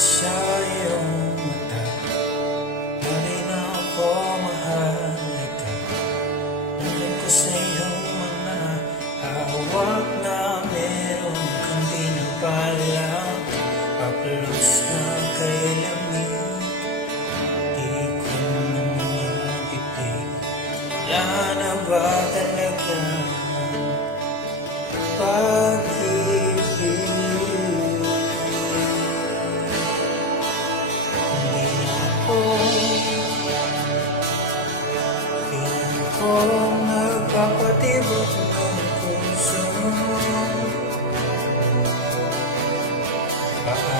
sa iyong mata, tunay na ako mahalaga. Nandun ko sa iyong mga hawak na meron kang pinapalang. Papalos na kay lamig, di ko na mabibig. Wala na ba talagang pag-ibig? Hindi na ako nagpapatibok ng puso. Baka